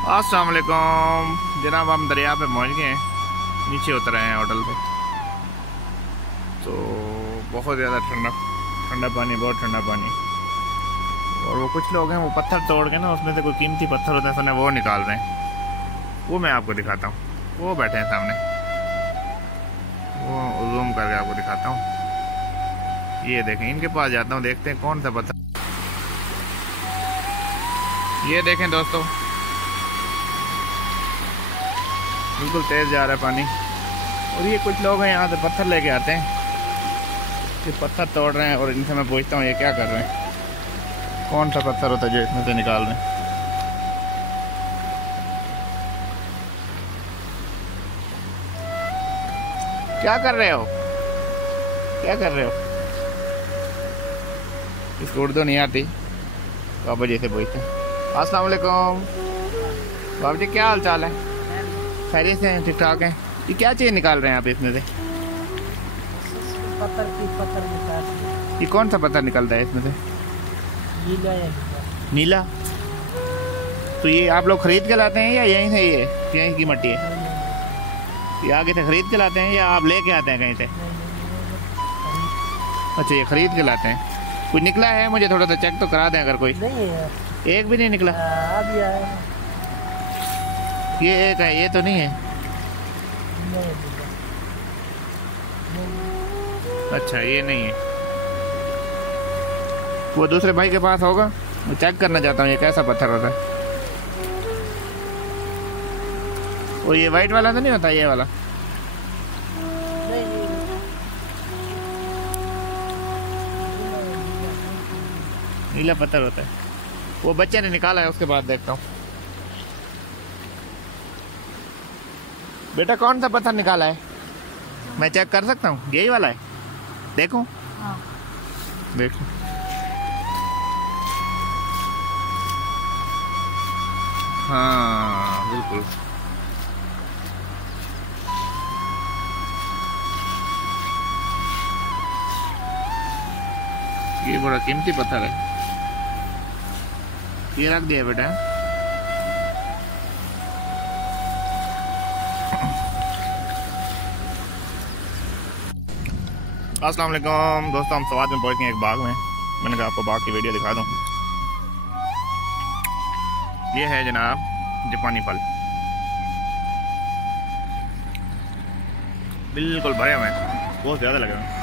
अस्सलाम वालेकुम जनाब, हम दरिया पे पहुंच गए हैं, नीचे उतर आए हैं होटल पे। तो बहुत ज़्यादा ठंडा ठंडा पानी, बहुत ठंडा पानी। और वो कुछ लोग हैं वो पत्थर तोड़ के ना उसमें से कोई कीमती पत्थर होता है सुने वो निकाल रहे हैं। वो मैं आपको दिखाता हूँ, वो बैठे हैं सामने, वो जूम करके आपको दिखाता हूँ। ये देखें, इनके पास जाता हूँ, देखते हैं कौन सा पत्थर। ये देखें दोस्तों, बिल्कुल तेज जा रहा है पानी। और ये कुछ लोग हैं यहाँ से पत्थर लेके आते हैं, ये पत्थर तोड़ रहे हैं। और इनसे मैं पूछता हूँ ये क्या कर रहे हैं, कौन सा पत्थर होता है जो इसमें से निकाल रहे हैं। क्या कर रहे हो, क्या कर रहे हो? इसको उर्दू नहीं आती, बाबा जी से पूछते हैं। अस्सलाम वालेकुम बाबा जी, क्या हाल चाल है? खैरियत से हैं, ठीक ठाक हैं? ये क्या चीज़ निकाल रहे हैं आप इसमें से? पत्थर निकाल। ये कौन सा पत्थर निकलता है इसमें से? नीला है। नीला? तो ये आप लोग खरीद के लाते हैं या यहीं से, ये यहीं की मट्टी है? ये आगे से खरीद के लाते हैं या आप लेके आते हैं कहीं से? अच्छा, ये खरीद के लाते हैं। कुछ निकला है? मुझे थोड़ा सा चेक तो करा दें अगर कोई। नहीं है, एक भी नहीं निकला? अभी आया। ये एक है, ये तो नहीं है। अच्छा, ये नहीं है। वो दूसरे भाई के पास होगा, मैं चेक करना चाहता हूँ ये कैसा पत्थर होता है। और ये वाइट वाला तो नहीं होता, ये वाला? नीला पत्थर होता है। वो बच्चे ने निकाला है, उसके बाद देखता हूँ। बेटा कौन सा पत्थर निकाला है, मैं चेक कर सकता हूँ? यही वाला है, देखूं? हाँ। देखो, हाँ बिल्कुल। ये बड़ा कीमती पत्थर है, ये रख दिया बेटा। अस्सलाम वालेकुम दोस्तों, हम सवाद में पहुंच गए एक बाग में। मैंने कहा आपको बाग की वीडियो दिखा दूं। ये है जनाब जापानी फल, बिल्कुल भरे हुए हैं, बहुत ज़्यादा लगे हुए हैं।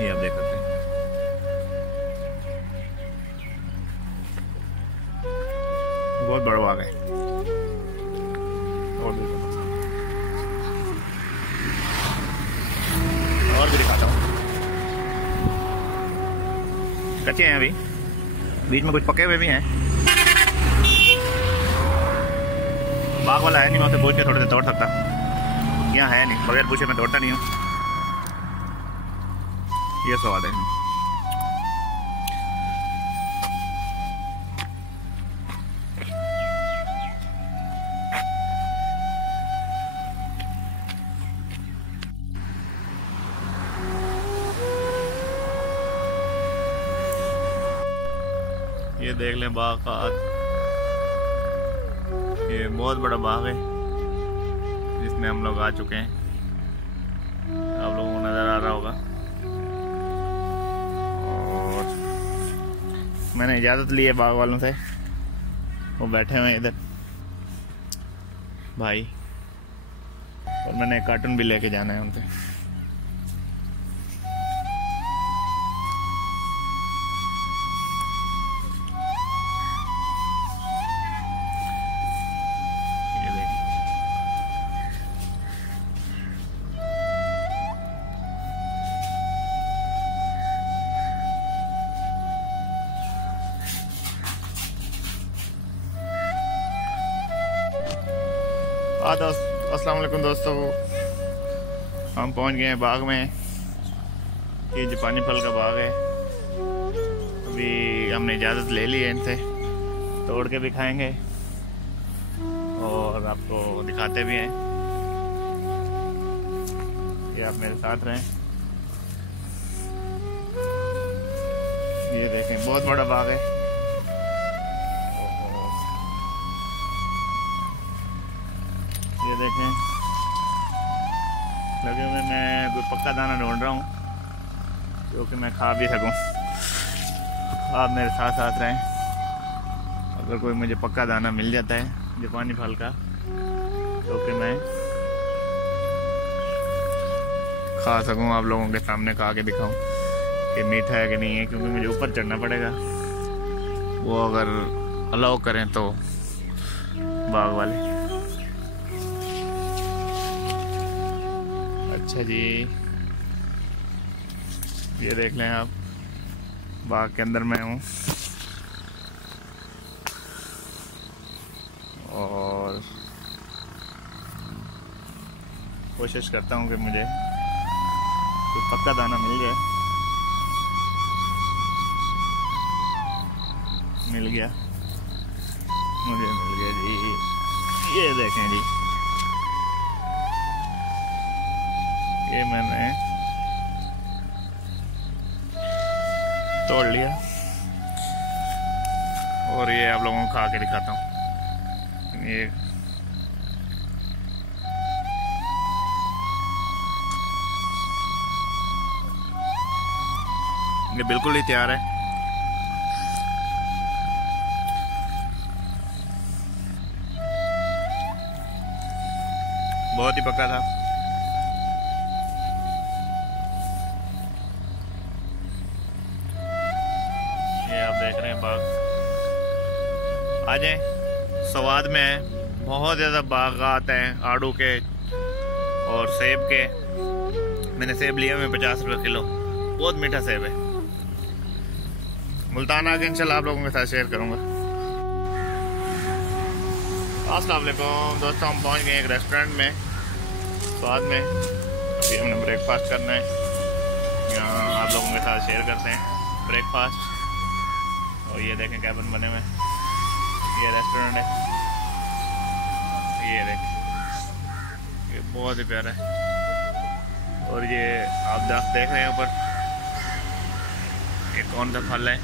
ये आप देख सकते हैं, बहुत बड़ा बाग है। और भी दिखाता हूँ, कच्चे हैं अभी, बीच में कुछ पके हुए भी हैं। बाग वाला है नहीं, मैं उसे पूछ के थोड़े से तोड़ सकता, यहाँ है नहीं, बगैर पूछे मैं तोड़ता नहीं हूँ। ये स्वाद है। ये देख लें बाग का, ये बहुत बड़ा बाग है जिसमें हम लोग आ चुके हैं, आप लोगों को नज़र आ रहा होगा। और मैंने इजाज़त ली है बाग वालों से, वो बैठे हुए हैं इधर भाई, और मैंने एक कार्टून भी लेके जाना है उनसे। अस्सलाम वालेकुम दोस्तों, हम पहुंच गए हैं बाग में। ये जापानी फल का बाग है। अभी हमने इजाज़त ले ली है इनसे, तोड़ के भी खाएंगे और आपको दिखाते भी हैं। ये आप मेरे साथ रहें। ये देखें बहुत बड़ा बाग है। ये देखें लगे हुए मैं कोई पक्का दाना ढूंढ रहा हूँ जो कि मैं खा भी सकूँ। आप मेरे साथ साथ रहें। अगर कोई मुझे पक्का दाना मिल जाता है जापानी फल का तो कि मैं खा सकूं, आप लोगों के सामने खा के दिखाऊं कि मीठा है कि नहीं है, क्योंकि मुझे ऊपर चढ़ना पड़ेगा। वो अगर अलाउ करें तो बाग वाले। अच्छा जी, ये देख लें आप, बाग के अंदर मैं हूँ और कोशिश करता हूँ कि मुझे कोई पक्का दाना मिल जाए। मिल गया, मुझे मिल गया जी। ये देखें जी, ये मैंने तोड़ लिया और ये आप लोगों को खा के दिखाता हूँ। ये बिल्कुल ही तैयार है। बहुत ही पक्का था। ये आप देख रहे हैं बाग। आ जाएं, स्वाद में है। बहुत ज़्यादा बागात हैं आड़ू के और सेब के। मैंने सेब लिया मैं 50 रुपये किलो। बहुत मीठा सेब है। मुल्तान आके इंशाल्लाह आप लोगों के साथ शेयर करूँगा। अस्सलाम वालेकुम दोस्तों, हम पहुँच गए एक रेस्टोरेंट में स्वाद में। अभी हमने ब्रेकफास्ट करना है, यहाँ आप लोगों के साथ शेयर करते हैं ब्रेकफास्ट। और ये देखें कैबिन बने हुए, ये रेस्टोरेंट है। ये देखें, ये बहुत ही प्यारा है। और ये आप देख रहे हैं ऊपर, ये कौन सा फल है?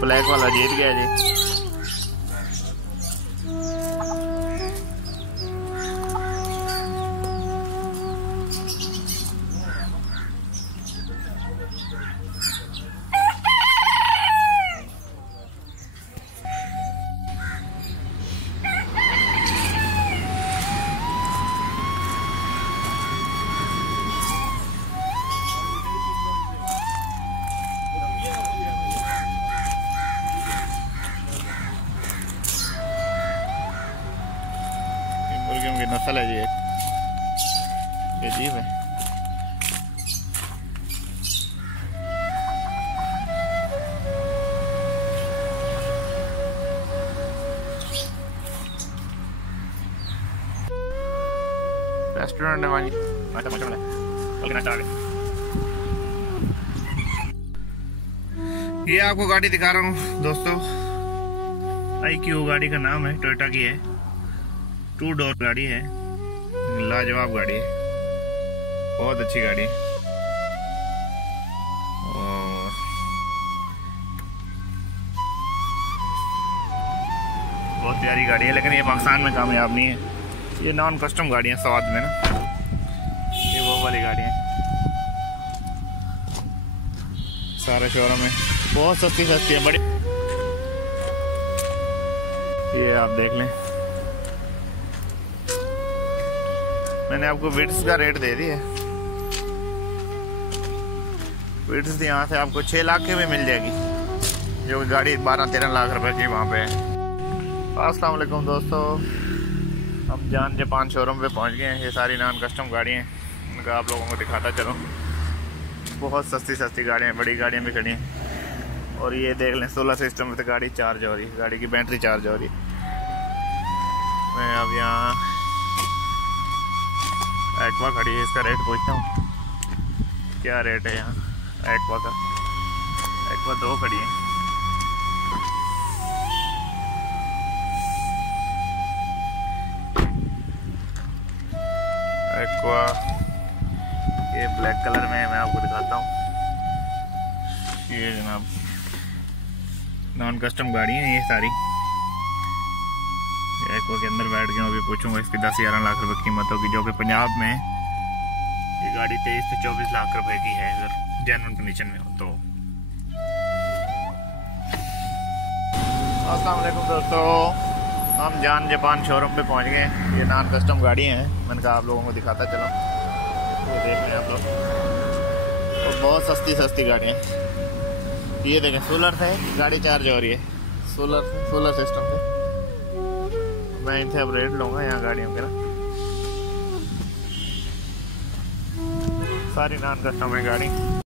ब्लैक वाला जीत गया जी। मुर्गियों की नस्ल है जी एक, ये अजीब है। रेस्टोरेंट है वहाँ, नाश्ता पहुँचा मिला, बल्कि नाश्ता आ गया। ये आपको गाड़ी दिखा रहा हूँ दोस्तों, IQ गाड़ी का नाम है, टोयोटा की है। 2 डोर गाड़ी है, लाजवाब गाड़ी है, बहुत अच्छी गाड़ी है। और बहुत प्यारी गाड़ी है, लेकिन ये पाकिस्तान में कामयाब नहीं है। ये नॉन कस्टम गाड़ी है स्वाद में ना, ये वो वाली गाड़ी है। सारा शोरूम में बहुत सस्ती सस्ती है, बड़ी। ये आप देख लें, मैंने आपको विड्स का रेट दे दिया। विड्स यहाँ से आपको 6 लाख के में मिल जाएगी, जो कि गाड़ी 12-13 लाख रुपए की वहाँ पे है। अस्सलाम वालेकुम दोस्तों, हम जापान शोरूम पे पहुँच गए हैं। ये सारी नॉन कस्टम गाड़ी हैं, उनका आप लोगों को दिखाता चलो। बहुत सस्ती सस्ती गाड़ियाँ हैं, बड़ी गाड़ियाँ भी खड़ी हैं। और ये देख लें, सोलर सिस्टम से गाड़ी चार्ज हो रही है, गाड़ी की बैटरी चार्ज हो रही है। मैं अब यहाँ एक्वा खड़ी है, इसका रेट पूछता हूँ क्या रेट है यहाँ एक्वा का। एक्वा 2 खड़ी है। एक्वा ये ब्लैक कलर में है, मैं आपको दिखाता हूँ। ये जनाब नॉन कस्टम गाड़ी है ये सारी। एक्वा के अंदर बैठ के अभी पूछूंगा इसकी 10-11 लाख रुपए कीमत होगी, जो कि पंजाब में ये गाड़ी 23 से 24 लाख रुपए की है अगर जेन्युइन कंडीशन में हो तो। अस्सलाम वालेकुम दोस्तों, हम जान जापान शोरूम पे पहुंच गए। ये नॉन कस्टम गाड़ी हैं, मैंने कहा आप लोगों को दिखाता चलो। ये देख रहे हैं आप लोग, और बहुत सस्ती सस्ती गाड़ियाँ। ये देखें सोलर से गाड़ी चार्ज हो रही है, सोलर सिस्टम से। मैं इनसे अब रेट लूँगा यहाँ गाड़ियों के ना। सारी नॉन कस्टम है गाड़ी।